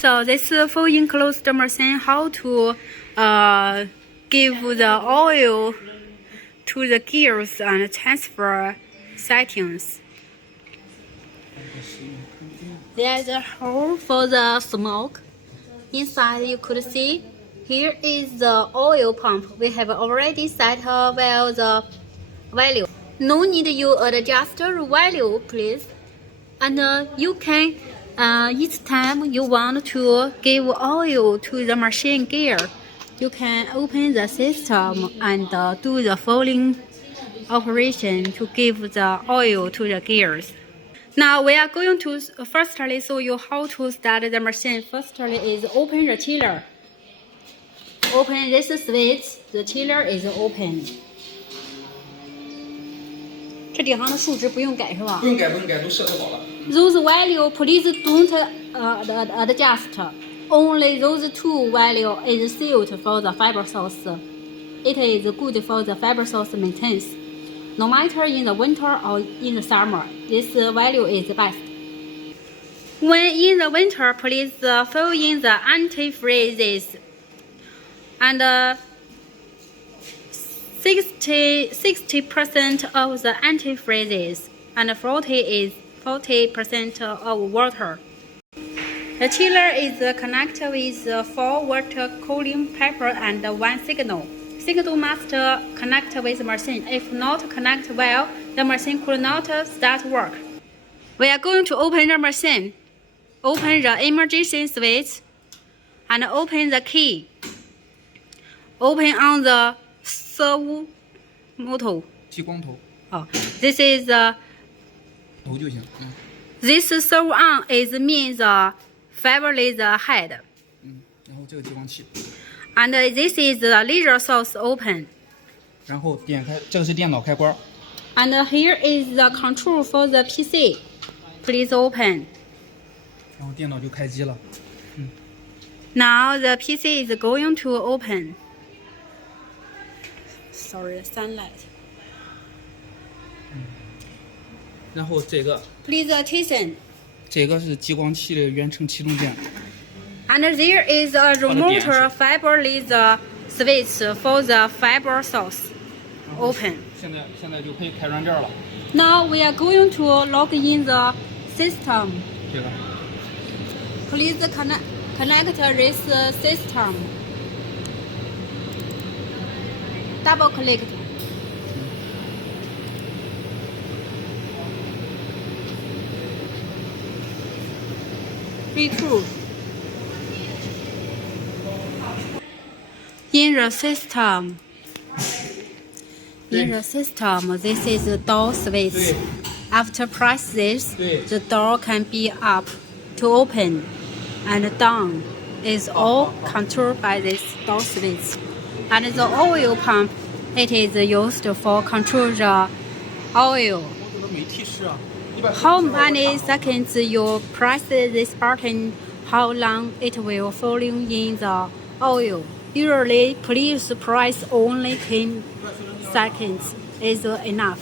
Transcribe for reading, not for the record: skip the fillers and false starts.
So this full enclosed machine, how to give the oil to the gears and transfer settings. There's a hole for the smoke. Inside you could see, here is the oil pump. We have already set well the value. No need you adjust the value, please. And you can, each time you want to give oil to the machine gear, you can open the system and do the following operation to give the oil to the gears. Now we are going to firstly show you how to start the machine. Firstly is open the chiller. Open this switch, the chiller is open. 这底行的数值不用改是吧？不用改，都设置好了。Those value please don't adjust. Only those two value is sealed for the fiber source. It is good for the fiber source maintenance. No matter in the winter or in the summer, this value is best. When in the winter, please fill in the antifreezes and 60% of the antifreezes and 40% of water. The chiller is connected with 4 water cooling pipes and 1 signal. Signal must connect with the machine. If not connect well, the machine could not start work. We are going to open the machine. Open the emergency switch and open the key. Open on the servo motor. 激光头。This is the. 头就行。This servo arm is means the fiber laser head. 然后这个激光器。And this is the laser source open. 然后点开，这个是电脑开关。And here is the control for the PC. Please open. 然后电脑就开机了。Now the PC is going to open. Sorry, sunlight. 然后这个。Please attention. 这个是激光器的远程启动键。And there is a remote fiber laser switch for the fiber source. Open. 现在就可以开软件了。Now we are going to log in the system. 这个。Please connect this system. Double click. Retrue. In the system, this is the door switch. After press this, the door can be up to open and down. Is all controlled by this door switch. And the oil pump, it is used for control the oil. How many seconds you press this button, how long it will flow in the oil. Usually, please press only 10 seconds is enough.